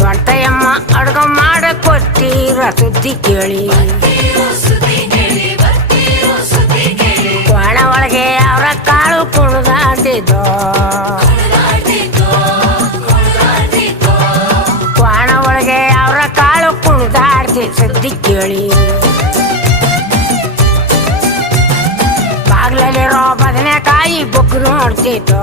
ದೊಡ್ಡಯ್ಯಮ್ಮ ಅಡ್ಗ ಮಾಡ ಕೊಟ್ಟಿರ ಸುದ್ದಿ ಕೇಳಿ ಒಣ ಒಳಗೆ ಅವರ ಕಾಳು ಕುಣಿದಾಡ್ತಿದ್ದೋ ಒಣ ಒಳಗೆ ಅವರ ಕಾಳು ಕುಣಿದಾಡ್ತಿ ಸುದ್ದಿ ಕೇಳಿ ಬಾಗ್ಲಲ್ಲಿರೋ ಬದನೆಕಾಯಿ ಬೊಗ್ಗು ನೋಡ್ತಿದ್ದೋ